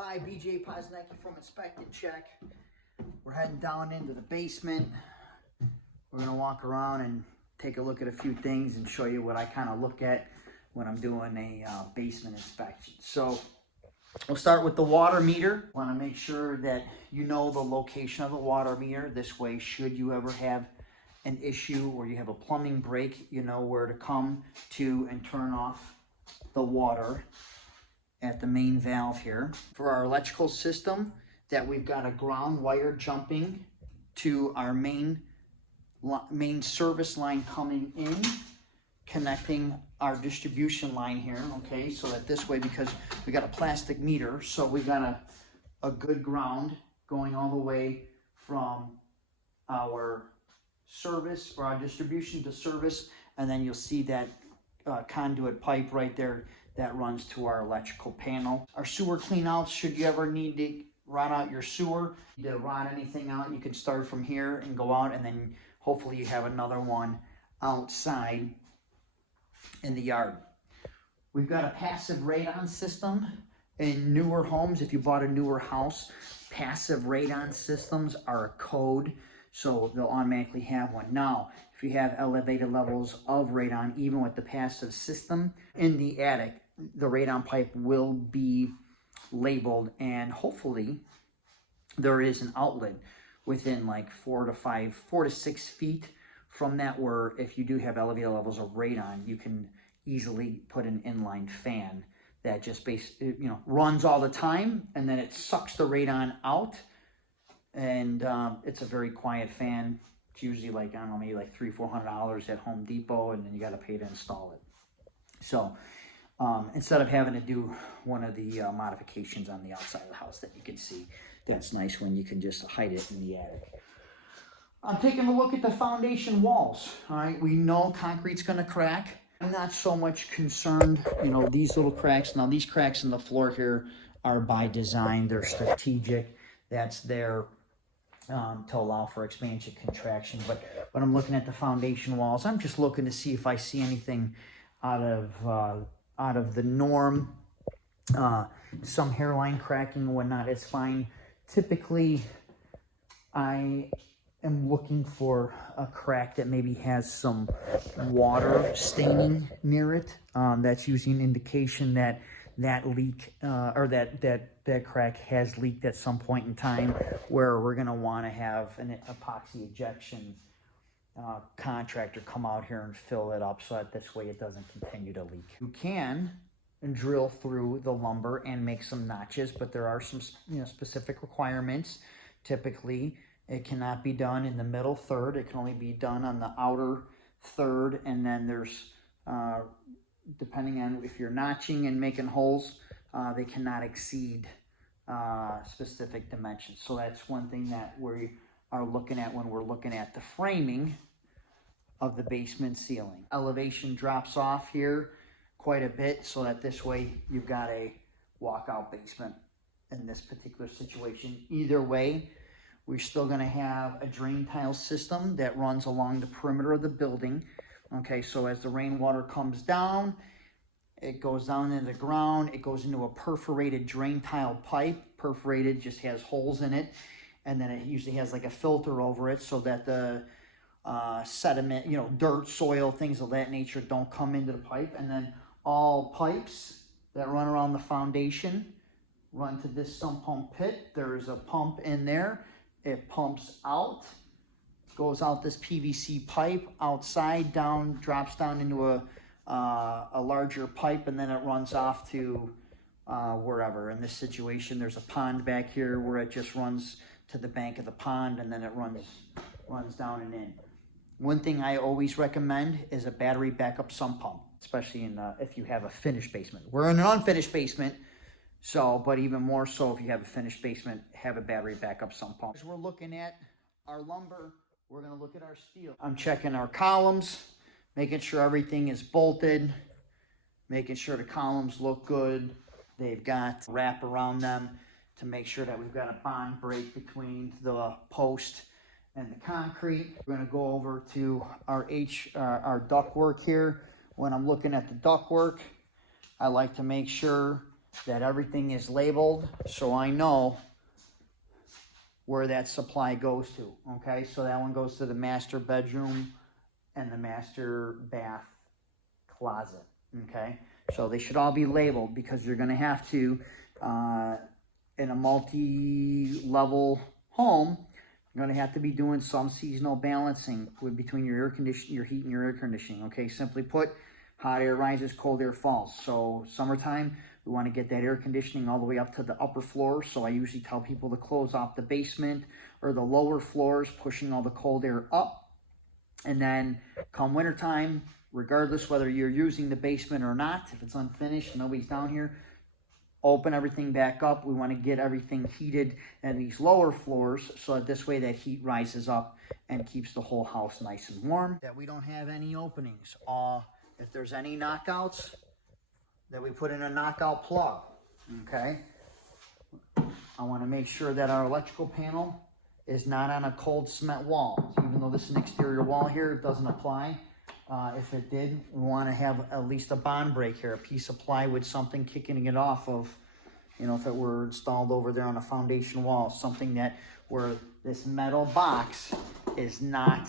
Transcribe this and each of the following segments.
Hi, BJ Posnecki from Inspect and Check. We're heading down into the basement. We're gonna walk around and take a look at a few things and show you what I kind of look at when I'm doing a basement inspection. So we'll start with the water meter. Want to make sure that you know the location of the water meter. This way, should you ever have an issue or you have a plumbing break, you know where to come to and turn off the water at the main valve here. For our electrical system, that we've got a ground wire jumping to our main service line coming in, connecting our distribution line here, okay? So that this way, because we got a plastic meter, so we got a good ground going all the way from our service or our distribution to service, and then you'll see that conduit pipe right there that runs to our electrical panel. Our sewer cleanouts, should you ever need to rot out your sewer, to rot anything out, you can start from here and go out, and then hopefully you have another one outside in the yard. We've got a passive radon system in newer homes. If you bought a newer house, passive radon systems are a code, so they'll automatically have one. Now, if you have elevated levels of radon, even with the passive system, in the attic, the radon pipe will be labeled, and hopefully there is an outlet within like 4 to 6 feet from that, where if you do have elevated levels of radon, you can easily put an inline fan that just runs all the time, and then it sucks the radon out, and it's a very quiet fan. It's usually like, I don't know, maybe like $300-400 at Home Depot, and then you got to pay to install it. So instead of having to do one of the modifications on the outside of the house that you can see, that's nice when you can just hide it in the attic. I'm taking a look at the foundation walls. All right, we know concrete's going to crack. I'm not so much concerned, these little cracks. Now, these cracks in the floor here are by design. They're strategic. That's there to allow for expansion, contraction. But when I'm looking at the foundation walls, I'm just looking to see if I see anything out of the norm. Some hairline cracking and whatnot, it's fine. Typically, I am looking for a crack that maybe has some water staining near it. That's usually an indication that leak or that crack has leaked at some point in time, where we're going to want to have an epoxy ejection contractor come out here and fill it up, so that this way it doesn't continue to leak. You can drill through the lumber and make some notches, but there are some specific requirements. Typically, it cannot be done in the middle third. It can only be done on the outer third, and then there's depending on if you're notching and making holes, they cannot exceed specific dimensions. So that's one thing that we are looking at when we're looking at the framing of the basement ceiling. Elevation drops off here quite a bit, so that this way you've got a walkout basement in this particular situation. Either way, we're still going to have a drain tile system that runs along the perimeter of the building. Okay, so as the rainwater comes down, it goes down into the ground, it goes into a perforated drain tile pipe. Perforated just has holes in it, and then it usually has like a filter over it so that the sediment, dirt, soil, things of that nature don't come into the pipe. And then all pipes that run around the foundation run to this sump pump pit. There's a pump in there. It pumps out, goes out this PVC pipe outside, down, drops down into a larger pipe, and then it runs off to wherever. In this situation, there's a pond back here where it just runs to the bank of the pond, and then it runs down and in. One thing I always recommend is a battery backup sump pump, especially if you have a finished basement. We're in an unfinished basement, but even more so if you have a finished basement, have a battery backup sump pump. As we're looking at our lumber, we're going to look at our steel. I'm checking our columns, making sure everything is bolted, making sure the columns look good. They've got wrap around them to make sure that we've got a bond break between the post and the concrete. We're going to go over to our ductwork here. When I'm looking at the ductwork, I like to make sure that everything is labeled so I know where that supply goes to, okay? So that one goes to the master bedroom and the master bath closet, okay? So they should all be labeled because you're gonna have to, in a multi-level home, you're gonna have to be doing some seasonal balancing between your air conditioning, your heat and your air conditioning, okay? Simply put, hot air rises, cold air falls. So summertime, we want to get that air conditioning all the way up to the upper floor. So I usually tell people to close off the basement or the lower floors, pushing all the cold air up. And then come wintertime, regardless whether you're using the basement or not, if it's unfinished, nobody's down here, open everything back up. We want to get everything heated in these lower floors so that this way that heat rises up and keeps the whole house nice and warm. That we don't have any openings. If there's any knockouts, that we put in a knockout plug, okay? I want to make sure that our electrical panel is not on a cold cement wall. Even though this is an exterior wall here, it doesn't apply. If it did, we want to have at least a bond break here, a piece of plywood, something kicking it off of, you know, if it were installed over there on a foundation wall, something that where this metal box is not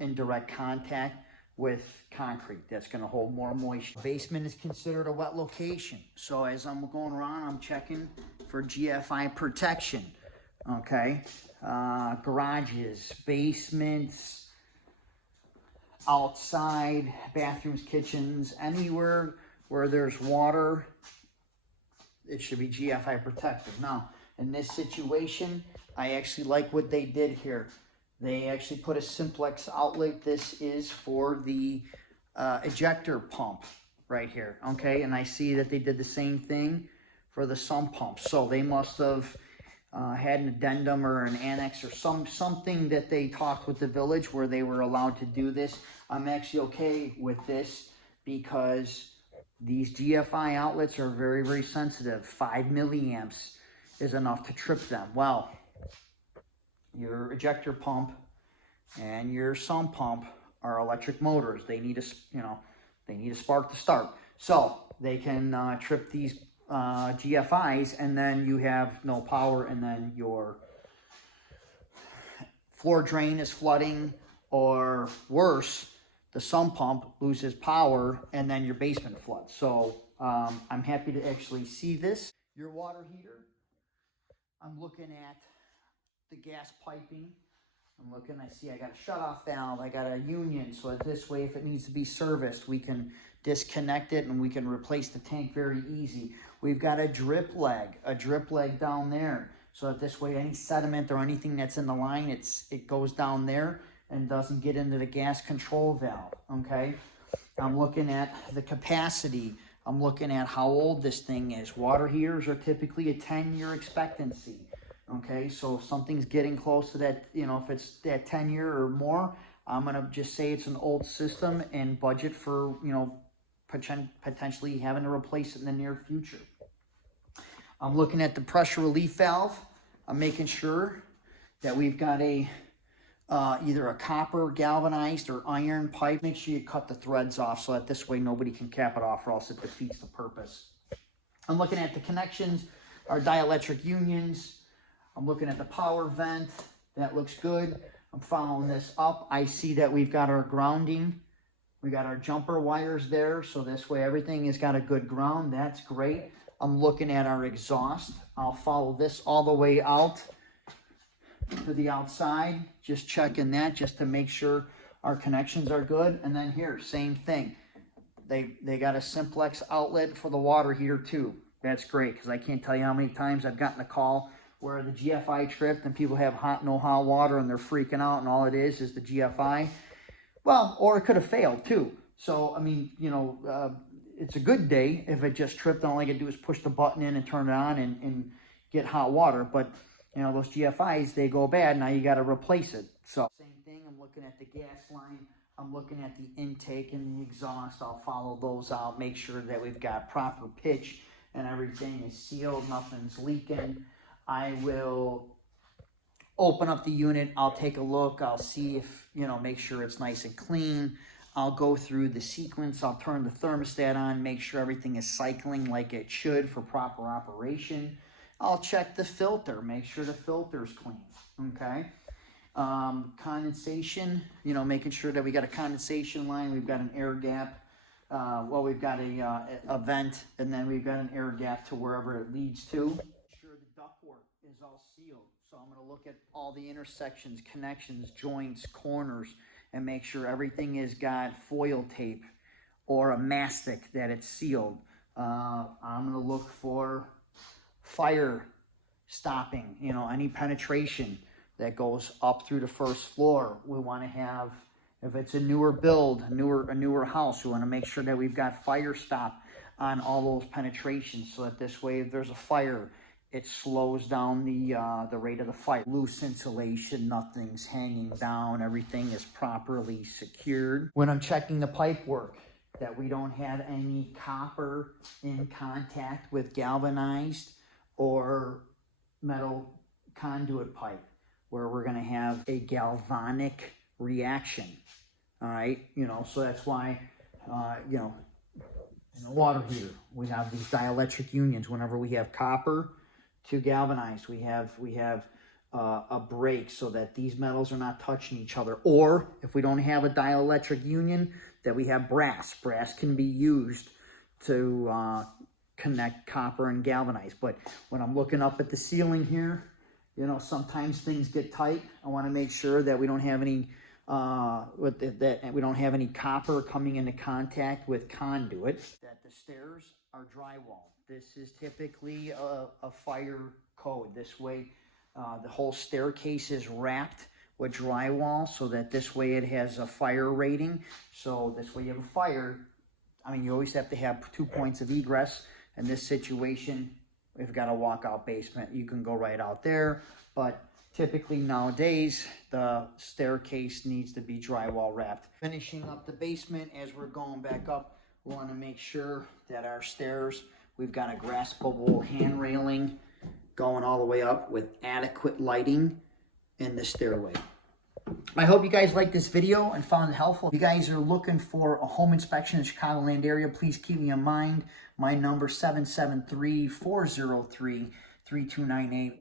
in direct contact with concrete. That's going to hold more moisture. Basement is considered a wet location. So as I'm going around, I'm checking for GFI protection. Okay. Garages, basements, outside, bathrooms, kitchens, anywhere where there's water, it should be GFI protected. Now, in this situation, I actually like what they did here. They actually put a Simplex Outlet. This is for the ejector pump right here, okay? And I see that they did the same thing for the sump pump. So they must have had an addendum or an annex or something that they talked with the village where they were allowed to do this. I'm actually okay with this because these GFI outlets are very, very sensitive. 5 milliamps is enough to trip them. Well, your ejector pump and your sump pump are electric motors. They need a spark to start. So they can trip these GFIs, and then you have no power, and then your floor drain is flooding, or worse, the sump pump loses power, and then your basement floods. So I'm happy to actually see this. Your water heater, I'm looking at the gas piping. I'm looking, I see I got a shutoff valve, I got a union, so that this way if it needs to be serviced, we can disconnect it and we can replace the tank very easy. We've got a drip leg down there, so that this way any sediment or anything that's in the line, it goes down there and doesn't get into the gas control valve, okay? I'm looking at the capacity. I'm looking at how old this thing is. Water heaters are typically a 10-year expectancy. Okay, so if something's getting close to that, you know, if it's that 10-year or more, I'm going to just say it's an old system and budget for, you know, potentially having to replace it in the near future. I'm looking at the pressure relief valve. I'm making sure that we've got a either a copper galvanized or iron pipe. Make sure you cut the threads off so that this way nobody can cap it off, or else it defeats the purpose. I'm looking at the connections, our dielectric unions. I'm looking at the power vent. That looks good. I'm following this up. I see that we've got our grounding. We got our jumper wires there, so this way everything has got a good ground. That's great. I'm looking at our exhaust. I'll follow this all the way out to the outside. Just checking that just to make sure our connections are good. And then here, same thing. They got a Simplex outlet for the water heater too. That's great, because I can't tell you how many times I've gotten a call where the GFI tripped and people have no hot water and they're freaking out, and all it is the GFI. Well, or it could have failed too. So, I mean, you know, it's a good day if it just tripped and all I could do is push the button in and turn it on and get hot water. But, you know, those GFIs, they go bad. Now you got to replace it. So, same thing. I'm looking at the gas line. I'm looking at the intake and the exhaust. I'll follow those out, make sure that we've got proper pitch and everything is sealed, nothing's leaking. I will open up the unit. I'll take a look. I'll see if, you know, make sure it's nice and clean. I'll go through the sequence. I'll turn the thermostat on, make sure everything is cycling like it should for proper operation. I'll check the filter, make sure the filter's clean, okay? Condensation, you know, making sure that we got a condensation line, we've got an air gap. Well, we've got a vent, and then we've got an air gap to wherever it leads to. Make sure the ductwork is all sealed. So I'm going to look at all the intersections, connections, joints, corners, and make sure everything has got foil tape or a mastic that it's sealed. I'm going to look for fire stopping, you know, any penetration that goes up through the first floor. We want to have, if it's a newer build, a newer house, we want to make sure that we've got fire stop on all those penetrations, so that this way, if there's a fire, it slows down the rate of the fire. Loose insulation, nothing's hanging down, everything is properly secured. When I'm checking the pipe work, that we don't have any copper in contact with galvanized or metal conduit pipe, where we're going to have a galvanic reaction. All right, you know, so that's why, you know, in the water heater, we have these dielectric unions. Whenever we have copper to galvanized, we have a break so that these metals are not touching each other. Or if we don't have a dielectric union, that we have brass. Brass can be used to connect copper and galvanized. But when I'm looking up at the ceiling here, you know, sometimes things get tight. I want to make sure that we don't have any we don't have any copper coming into contact with conduit. That the stairs are drywall. This is typically a fire code. This way, the whole staircase is wrapped with drywall, so that this way it has a fire rating. So this way you have a fire. I mean, you always have to have 2 points of egress. In this situation, we've got a walkout basement. You can go right out there, but typically nowadays, the staircase needs to be drywall wrapped. Finishing up the basement, as we're going back up, we want to make sure that our stairs, we've got a graspable hand railing going all the way up with adequate lighting in the stairway. I hope you guys liked this video and found it helpful. If you guys are looking for a home inspection in the Chicagoland area, please keep me in mind. My number 773-403-3298.